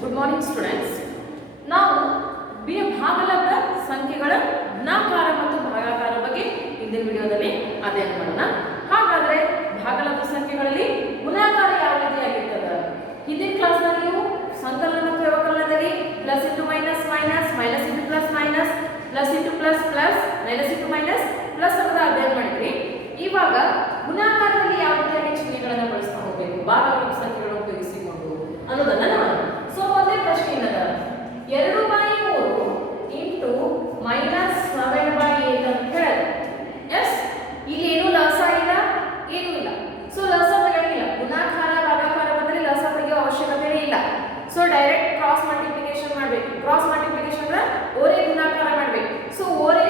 Good morning students. ನಾವು ಭಾಗಲಬ್ಧ ಸಂಖ್ಯೆಗಳ ಗುಣಾಕಾರ ಮತ್ತು ಭಾಗಾಕಾರ ಬಗ್ಗೆ ಹಿಂದಿನ ವಿಡಿಯೋದಲ್ಲಿ ಅಧ್ಯಯನ ಮಾಡೋಣ. ಹಾಗಾದರೆ ಭಾಗಲಬ್ಧ ಸಂಖ್ಯೆಗಳಲ್ಲಿ ಗುಣಾಕಾರ ಯಾವ ರೀತಿಯಾಗಿರ್ತದೆ? ಹಿಂದಿನ ಕ್ಲಾಸ್ನಲ್ಲಿ ನೀವು ಸಂಕಲನ ಮತ್ತು ವ್ಯವಕಲನದಲ್ಲಿ plus into minus minus, minus into plus minus, plus into plus plus, minus into minus plus ಅನ್ನೋದು ಅಧ್ಯಯನ ಮಾಡಿದ್ರಿ. ಇವಾಗ ಗುಣಾಕಾರದಲ್ಲಿ ಯಾವ ರೀತಿಯಾಗಿ ಚಿಹ್ನೆಗಳನ್ನು ಬಳಸ್ತಾ ಹೋಗಬೇಕು ಭಾಗಲಬ್ಧ ಸಂಖ್ಯೆಗಳನ್ನು ಉಪಯೋಗಿಸಿಕೊಂಡು ಅನ್ನೋದನ್ನ ನೋಡೋಣ. ಸೊ ಮೊದಲನೇ ಪ್ರಶ್ನೆ ಏನದ? 2/3 ಇಂಟು ಮೈನಸ್ 7/8 ಅಂತ ಹೇಳೋದು. ಎಸ್, ಇಲ್ಲಿ ಏನು ಲಸ ಇಲ್ಲ, ಏನೂ ಇಲ್ಲ. ಸೊ ಲಸ ತೆಗೆಯಿಲ್ಲ. ಗುಣಾಕಾರ ಭಾಗಾಕಾರ ಬಂದರೆ ಲಸ ತೆಗೆಯೋ ಅವಶ್ಯಕತೆ ಇಲ್ಲ. ಸೊ ಡೈರೆಕ್ಟ್ ಕ್ರಾಸ್ ಮಲ್ಟಿಪ್ಲಿಕೇಶನ್ ಮಾಡಬೇಕು. ಕ್ರಾಸ್ ಮಲ್ಟಿಪ್ಲಿಕೇಶನ್ ಅಂದ್ರೆ ಓರೆ ಗುಣಾಕಾರ ಮಾಡಬೇಕು. ಸೊ ಓರೆ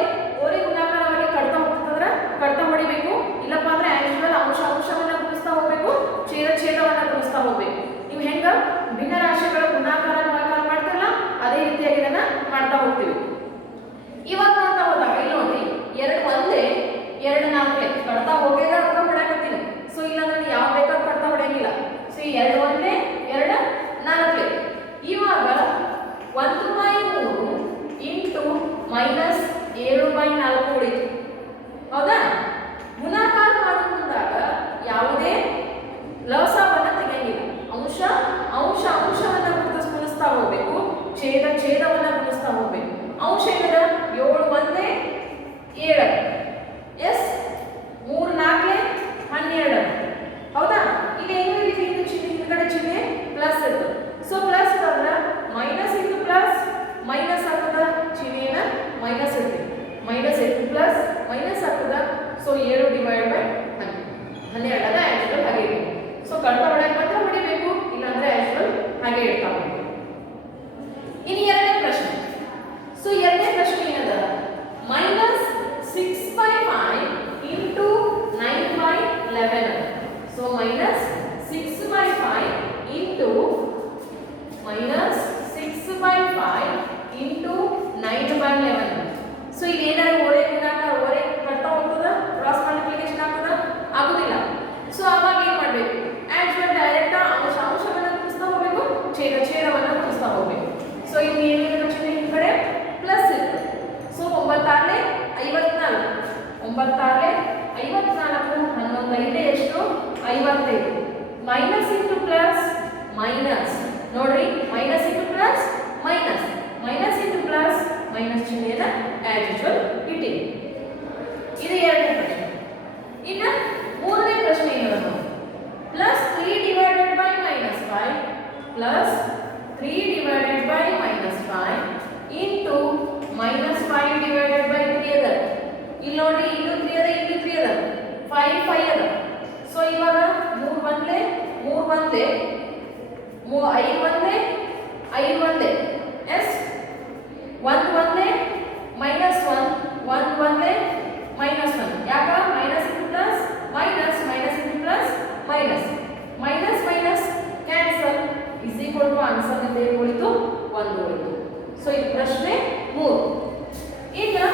ಗುಣಾಕಾರವಾಗಿ ಕಡ್ತಾ ಹೋಗ್ತಂದ್ರೆ ಕಡ್ತಾ ಹೊಡಿಬೇಕು. ಇಲ್ಲಪ್ಪ ಅಂದ್ರೆ ಆಕ್ಚುಯಲ್ ಅಂಶವನ್ನ ಗುಣಿಸ್ತಾ ಹೋಗ್ಬೇಕು, ಛೇದವನ್ನ ಗುಣಿಸ್ತಾ ಹೋಗ್ಬೇಕು. ನೀವು ಹೆಂಗ ಭಿನ್ನ ರಾಶಿಗಳ ಗುಣಾಕಾರ ಭಾಗಾಕಾರ ಮಾಡ್ತಾರಲ್ಲ ಅದೇ ರೀತಿಯಾಗಿ ಇದನ್ನ ಮಾಡ್ತಾ ಹೋಗ್ತೀವಿ. ಇವಾಗ ಮಾಡ್ತಾ ಹೋದಾಗ ಇಲ್ಲಿ ನೋಡಿ 2 ಒಂದೇ 2 4 ಕಡ್ತಾ ಹೋಗಿದ ಅಥವಾ ಹೊಡಕತ್ತೀನಿ. ಸೊ ಇಲ್ಲಾಂದ್ರೆ ಯಾವ ಬೇಕಾದ್ರೂ ಕಡ್ತಾ ಹೊಡೆಯಂಗಿಲ್ಲ. ಸೊ ಈ 2 ಒಂದೇ 2 4. ಇವಾಗ 1/3 ಇಂಟು ಮೈನಸ್ 7/4 ಉಳಿತು. ಹೌದಾ? ಗುಣಾಕಾರ ಮಾಡುವಾಗ ಯಾವುದೇ ಲಸವನ್ನ ತೆಗೆಯಂಗಿಲ್ಲ. ಅಂಶವನ್ನ ಗುಣಿಸ್ತಾ ಹೋಗ್ಬೇಕು, ಛೇದವನ್ನ ಗುಣಿಸ್ತಾ ಹೋಗ್ಬೇಕು. ಅಂಶ ಏನದ? 7 ಒಂದೇ 7. ಎಸ್, 3 4 12. ಹೌದಾ? ಇಲ್ಲಿ ಏನು ಇಲ್ಲಿ ಚಿಹ್ನೆ ಹಿಂದ್ಗಡೆ ಚಿಹ್ನೆ ಪ್ಲಸ್ ಇರ್ತದೆ. ಸೊ ಪ್ಲಸ್ ಅಂದ್ರೆ ಮೈನಸ್ ಇಂಟು ಪ್ಲಸ್ ಮೈನಸ್ ಆಗ್ತದ. ಚಿಹ್ನೆಯನ್ನ ಮೈನಸ್ ಇರ್ತದೆ. ಮೈನಸ್ ಇಂಟು ಪ್ಲಸ್ ಮೈನಸ್ ಆಗ್ತದ. ಸೊ 7/12 ಅದ ಆಕ್ಚುಯಲ್ ಹಾಗೆ ಇರಬೇಕು. ಸೊ ಕಡ್ತಾ ಹೊಡೆಯಕ್ಕೆ ಮಾತ್ರ ಹೊಡಿಬೇಕು, ಇಲ್ಲಾಂದ್ರೆ ಆಕ್ಚುಯಲ್ ಹಾಗೆ ಇರ್ತಾ ಹೋಗ್ಬೇಕು. ಇನ್ನು ಎರಡನೇ ಪ್ರಶ್ನೆ. ಸೊ ಎರಡನೇ ಪ್ರಶ್ನೆ ಏನದ? Minus 6/5 into 9/11. So minus 6/5 into minus 6/5 into 9/11. So ಈಗ ಏನಾದ್ರು ಓರೆ ಗುಣಾಕಾರ ಓರೆ ಕಡ್ತಾ ಹೋಗ್ತದ, ಕ್ರಾಸ್ ಮಲ್ಟಿಪ್ಲಿಕೇಶನ್ ಆಗ್ತದ? ಆಗುದಿಲ್ಲ. ಸೊ ಅವಾಗ ಏನ್ ಮಾಡ್ಬೇಕು? ಆಕ್ಚುಯಲ್ ಡೈರೆಕ್ಟ್ ಅಂಶವನ್ನ ಗುಣಿಸ್ತಾ ಹೋಗ್ಬೇಕು, ಛೇದವನ್ನ ಗುಣಿಸ್ತಾ ಹೋಗ್ಬೇಕು. ಸೊ ಇಲ್ಲಿ ಏನಿದೆ ಚಿಹ್ನೆ ಈ ಕಡೆ ಪ್ಲಸ್ ಇರ್ತದೆ. ಸೊ 9 54. 9 54 11 5 ಎಷ್ಟು? 55. Minus into plus minus. ನೋಡ್ರಿ, minus into plus minus, minus into plus minus ಚಿಹ್ನೆಯನ್ನ ಆಸ್ ಯೂಶುವಲ್ ಇಟ್ಟಿದೆ. ಇದು ಎರಡನೇ ಪ್ರಶ್ನೆ. ಇನ್ನು ಮೂರನೇ ಪ್ರಶ್ನೆ ಏನದು? Plus 3 divided by minus 5 plus 3 divided by minus 5 into minus 5 divided by 3 ಅದ. ಇಲ್ಲಿ ನೋಡಿ, ಇಲ್ಲೂ 3 ಅದ, ಇಲ್ಲೂ 3 ಅದ, 5 ಅದ. ಸೊ ಇವಾಗ 3 ಒಂದೇ 5 ಒಂದೇ. ಎಸ್, 1 ಒಂದೇ ಮೈನಸ್ 1 ಒಂದೇ ಮೈನಸ್ 1. ಯಾಕ? Minus into plus minus, minus into plus minus, minus minus cancel is equal to answer ನಿಂದ ಏನು ಉಳಿತು? 1 ಉಳಿತು. ಸೊ ಇದು ಪ್ರಶ್ನೆ 3. ಇನ್ನು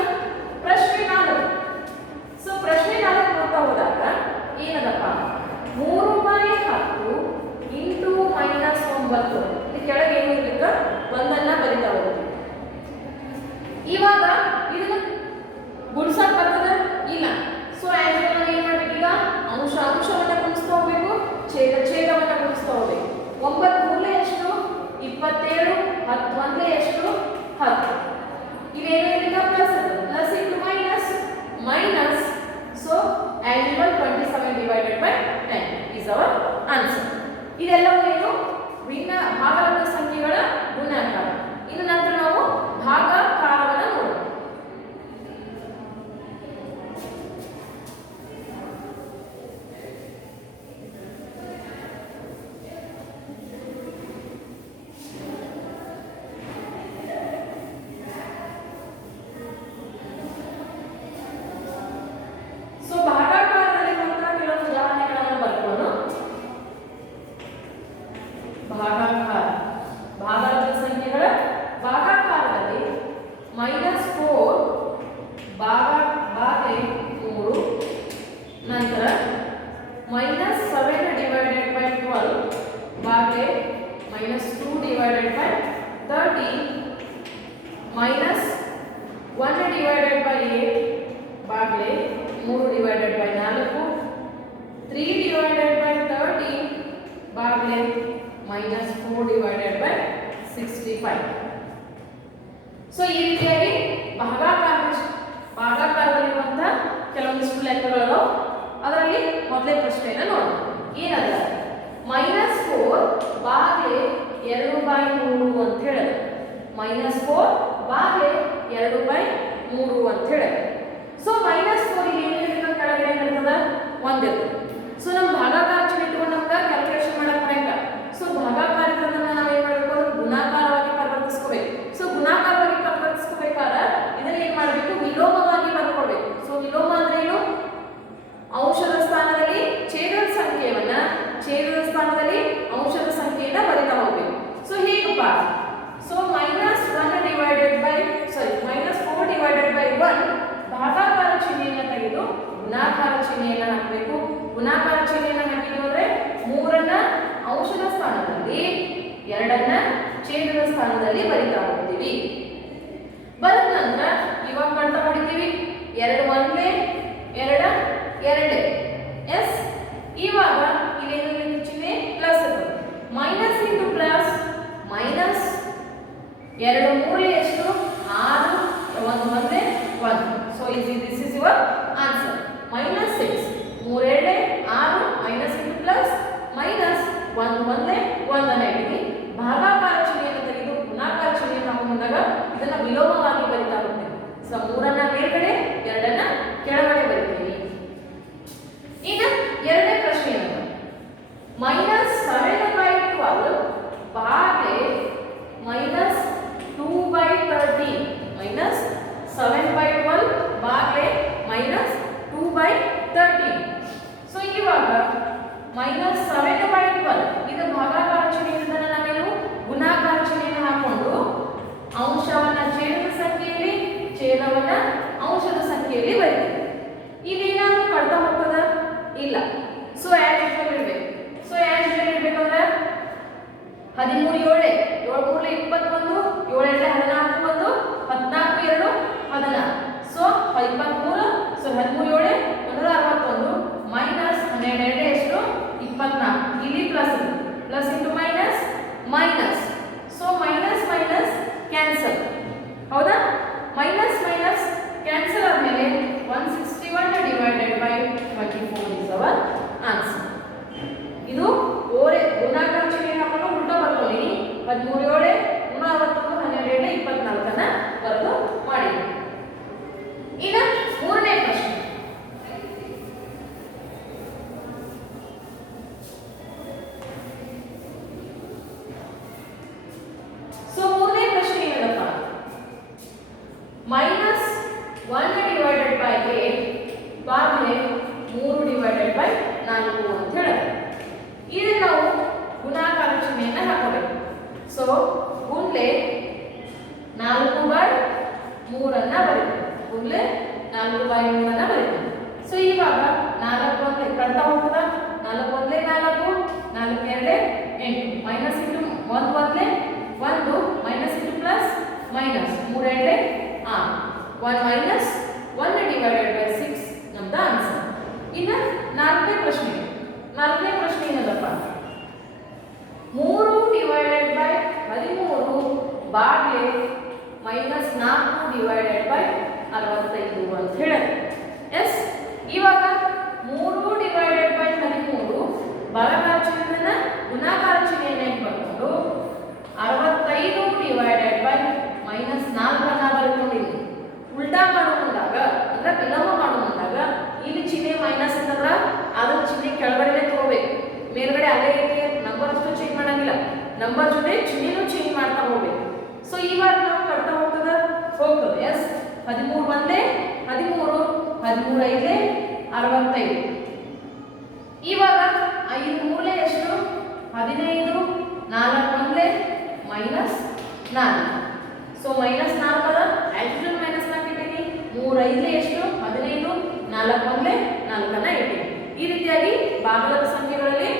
ಪ್ರಶ್ನೆ 4. ಸೊ ಪ್ರಶ್ನೆ 4 ನೋಡ್ತಾ ಹೋದಾಗ ಏನದಪ್ಪ? 3/10 ಇಂಟು ಮೈನಸ್ 9. ಇದು ಕೆಳಗೆ ಏನು ಇರ್ಲಿಕ್ಕ ಒಂದನ್ನ ಬರಿತಾ ಹೋಗ್ತೀವಿ. ಇವಾಗ ಇದನ್ನ ಗುಣಿಸಕ್ ಬರ್ತದ? ಇಲ್ಲ. ಸೊ ಆಕ್ಚುಯಲ್ ಏನ್ ಮಾಡ್ಬೇಕು? ಈಗ ಅಂಶವನ್ನ ಗುಣಿಸ್ತಾ ಹೋಗ್ಬೇಕು, ಛೇದವನ್ನ ಗುಣಿಸ್ತಾ ಹೋಗ್ಬೇಕು. 9 ಮೂರಲೆ ಎಷ್ಟು? 27. 10 ಒಂದೇ ಎಷ್ಟು? 10. ಇವೇನು ಇಲ್ಲಿಂದ plus plus into minus minus. So actual 27 divided by 10 is our answer. ಇದೆಲ್ಲವೂ ಏನು? ಭಿನ್ನ ಭಾಗಲಬ್ಧ ಸಂಖ್ಯೆಗಳ ಗುಣಾಕಾರ. ಇನ್ನು ನಂತರ ನಾವು ಭಾಗಾಕಾರವನ್ನು ನೋಡೋಣ. ಸೊ ಭಾಗಾಕಾರದಲ್ಲಿ ಮಾತ್ರ ಕೆಲವೊಂದು ಉದಾಹರಣೆಗಳನ್ನು ಬರ್ಕೊಂಡು ಭಾಗಲಬ್ಧ ಸಂಖ್ಯೆಗಳ ಭಾಗಾಕಾರದಲ್ಲಿ -4 ಭಾಗ 3 ನಂತರ -7 ಡಿವೈಡೆಡ್ ಬೈ 12 ಭಾಗ minus 2 divided by 30 minus 1 divided by 8 Baglay 3 divided by 4 3 divided by 30 Baglay minus 4 divided by 65. So ಈ ರೀತಿಯಾಗಿ ಭಾಗಾಕಾರದಲ್ಲಿರುವಂತಹ ಕೆಲವೊಂದಿಷ್ಟು ಲೆಕ್ಕಗಳು ಅದರಲ್ಲಿ ಮೊದಲೇ ಪ್ರಶ್ನೆಯನ್ನು ನೋಡೋಣ. ಏನಲ್ಲ -4 ಬಾಗ್ಲೆ 2/3 ಅಂತ ಹೇಳಿದ್ರೆ -4 ಬಾಗ್ಲೆ 2/3 ಅಂತ ಹೇಳಿದ್ರೆ ಸೊ -4 ಇಲ್ಲಿ ಏನಿರ್ತದೆ ಕೆಳಗಡೆ ಏನಿರ್ತದ 1 ಇರ್ತದೆ. ಸೊ ನಮ್ಮ ಭಾಗಾಕಾರ ಚಿಹ್ನೆ ಇಟ್ಕೊಂಡು ನಮ್ಗೆ ಕ್ಯಾಲ್ಕುಲೇಷನ್ ಮಾಡಕ್ ಬರಂಗ. ಸೊ ಭಾಗಾಕಾರ ಇರೋದನ್ನ ನಾವು ಏನ್ ಮಾಡಬೇಕು ಅಂದ್ರೆ ಗುಣಾಕಾರವಾಗಿ ಪರಿವರ್ತಿಸ್ಕೋಬೇಕು. ಸೊ ಗುಣಾಕಾರವಾಗಿ ಪರಿವರ್ತಿಸ್ಕೋಬೇಕಾದ್ರೆ ಇದನ್ನ ಏನ್ ಮಾಡಬೇಕು ವಿಲೋಮವಾಗಿ ಬರ್ಕೊಳ್ಬೇಕು. ಸೊ ವಿಲೋಮ ಅಂದ್ರೆ ಏನು? ಅಂಶದ ಸ್ಥಾನದಲ್ಲಿ ಛೇದದ ಸಂಖ್ಯೆಯನ್ನ ಛೇದದ ಸ್ಥಾನದಲ್ಲಿ ಅಂಶದ ಸಂಖ್ಯೆಯನ್ನ ಬರಿತಾ ಹೋಗ್ಬೇಕು. ಸೊ ಹೇಗಪ್ಪ? ಸೊ -4 divided by 1 ಭಾಗಾಕಾರ ಚಿಹ್ನೆಯನ್ನ ತೆಗೆದು ಗುಣಾಕಾರ ಚಿಹ್ನೆಯನ್ನ ಹಾಕಬೇಕು. ಗುಣಾಕಾರ ಚಿಹ್ನೆಯನ್ನ ಹಾಕಿದ್ವಿ ಅಂದ್ರೆ 3ನ್ನ ಅಂಶದ ಸ್ಥಾನದಲ್ಲಿ 2ನ್ನ ಛೇದದ ಸ್ಥಾನದಲ್ಲಿ ಬರಿತಾ ಹೋಗ್ತೀವಿ. ಬರದ ನಂತರ ಇವಾಗ ಕಡ್ತಾ ಮಾಡಿದ್ದೀವಿ 2 1 2 2 ಎಸ್. ಇವಾಗ ಇಲ್ಲೇನು ಚಿಹ್ನೆ ಪ್ಲಸ್ ಇರ್ತದೆ. ಮೈನಸ್ ಇಂಟು ಪ್ಲಸ್ ಮೈನಸ್ 2 3 ಎಷ್ಟು 6 1 1 1. So this is your answer -6 3 2 6 minus into plus minus 1 1 1 ಅನ್ನ ಇದ್ದೀವಿ. ಭಾಗಾಕಾರ ಚಿಹ್ನೆಯನ್ನು ತೆಗೆದು ಗುಣಾಕಾರ ಚಿಹ್ನೆಯನ್ನು ಹಾಕೊಂಡಾಗ ಇದನ್ನ ವಿಲೋಮವಾಗಿ ಬರಿತಾ ಹೋಗ್ತೀವಿ. ಸೊ 3ನ್ನ ಮೇಲ್ಗಡೆ 2ನ್ನ ಕೆಳಗಡೆ ಬರಿತೀವಿ. ಈಗ ಎರಡನೇ ಪ್ರಶ್ನೆ ಏನಂತ -7/12 ಬಾಗ್ಲೆ -2/13 -7/12 ಬಾಗ್ಲೆ -2/13. ಸೊ ಇವಾಗ -7/12 ಇದು ಭಾಗಾಕಾರ ಚಿಹ್ನೆಯಿಂದ ನಾವೇನು ಗುಣಾಕಾರ ಚಿಹ್ನೆಯನ್ನು ಹಾಕೊಂಡು ಅಂಶವನ್ನ ಛೇದದ ಸಂಖ್ಯೆಯಲ್ಲಿ ಛೇದವನ್ನ ಅಂಶದ ಸಂಖ್ಯೆಯಲ್ಲಿ ಬರೀತೀವಿ. ಇಲ್ಲಿ ಏನಾದ್ರೂ ಕಡ್ತಾ ಹೋಗ್ತದ? ಇಲ್ಲ. ಸೊ ಆಸ್ ಯೂಶುವಲ್ ಇರಬೇಕು. ಸೊ ಆಸ್ ಯೂಶುವಲ್ ಇರಬೇಕಂದ್ರೆ 13 7 7 3 21 7 2 14 1 14 2 16. ಸೊ 23. ಸೊ 13 7 161 ಮೈನಸ್ 12 2 ಎಷ್ಟು 24. ಇಲ್ಲಿ plus plus into minus minus. So minus minus cancel. ಹೌದಾ? ಮೈನಸ್ ಮೈನಸ್ ಕ್ಯಾನ್ಸಲ್ ಆದ್ಮೇಲೆ 161 divided by 24 is our answer. ಇದು ಗುಣಾಕಾರ ಚಿಹ್ನೆ ಹಾಕೊಂಡು ಉಲ್ಟಾ ಬರ್ಕೊಳ್ಳಿ. 13 7 161 12 24 ಅನ್ನ ಬರೆದು ಮಾಡಿ. ಈಗ ಮೂರನೇ ಪ್ರಶ್ನೆ. ಸೊ ಮೂರನೇ ಪ್ರಶ್ನೆ ಏನಪ್ಪ? -1 divided by 8 Baglay 3 divided by 4 ಅಂತ ಹೇಳಿದ್ರೆ ಇದನ್ನ ನಾವು ಗುಣಾಕಾರ ಚಿಹ್ನೆಯನ್ನ ಹಾಕೋಬೇಕು. ಸೊ ಗುಣ್ಲೆ 4/3 ಅನ್ನ ಬರೀತೀವಿ. ಗುಣ್ಲೆ 4/3 ಅನ್ನ ಬರೀತೀವಿ. ಸೊ ಇವಾಗ 4 1 ಕಡ್ತಾ ಹೋಗ್ತದ. 4 1 4 4 2 8 minus into 1 1 1 minus into plus minus 3 2 6 1 minus 1 divided by 6 ನಮ್ದು ಆನ್ಸರ್. ಇನ್ನು ನಾಲ್ಕನೇ ಪ್ರಶ್ನೆ ಏನದಪ್ಪ? 3 divided by 13 Baglay -4 divided by 65 ಅಂತ ಹೇಳಿದ್ರೆ ಎಸ್. ಇವಾಗ 3 divided by 13 ಭಾಗಾಕಾರ ಚಿಹ್ನೆಯನ್ನ ಗುಣಾಕಾರ ಚಿಹ್ನೆಯನ್ನ ಬರ್ಕೊಂಡು 65 divided by -4 ಅನ್ನ ಬರ್ಕೊಂಡಿದ್ದೀವಿ. ಉಲ್ಟಾ ಮಾಡುವಂದಾಗ ಅಂದ್ರೆ ವಿಲೋಮ ಮಾಡುವಂದಾಗ ಇಲ್ಲಿ ಚಿಹ್ನೆ ಮೈನಸ್ ಅಂತಂದ್ರೆ ಅದರ ಚಿಹ್ನೆ ಕೆಳಗಡೆ ತಗೋಬೇಕು. ಮೇಲ್ಗಡೆ ಅದೇ ರೀತಿ ನಂಬರ್ ಅಷ್ಟು ಚೇಂಜ್ ಮಾಡಂಗಿಲ್ಲ. ನಂಬರ್ ಜೊತೆ ಚಿಹ್ನೆನೂ ಚೇಂಜ್ ಮಾಡ್ತಾ ಹೋಗ್ಬೇಕು. ಸೊ ಇವಾಗ ನಾವು ಕಟ್ತಾ ಹೋಗ್ತದೆ ಎಸ್. 13 1 13 13 5 65. ಇವಾಗ 5 3 ಎಷ್ಟು 15 4 1 -4. ಸೊ -4 ಅದ ಆಕ್ಚುಯಲ್ -4 ಇಟ್ಟಿನಿ. 3 5 ಎಷ್ಟು 15 4 1 4 ಅನ್ನ ಇಟ್ಟಿನಿ. ಈ ರೀತಿಯಾಗಿ ಭಾಗಲಬ್ಧ ಸಂಖ್ಯೆಗಳಲ್ಲಿ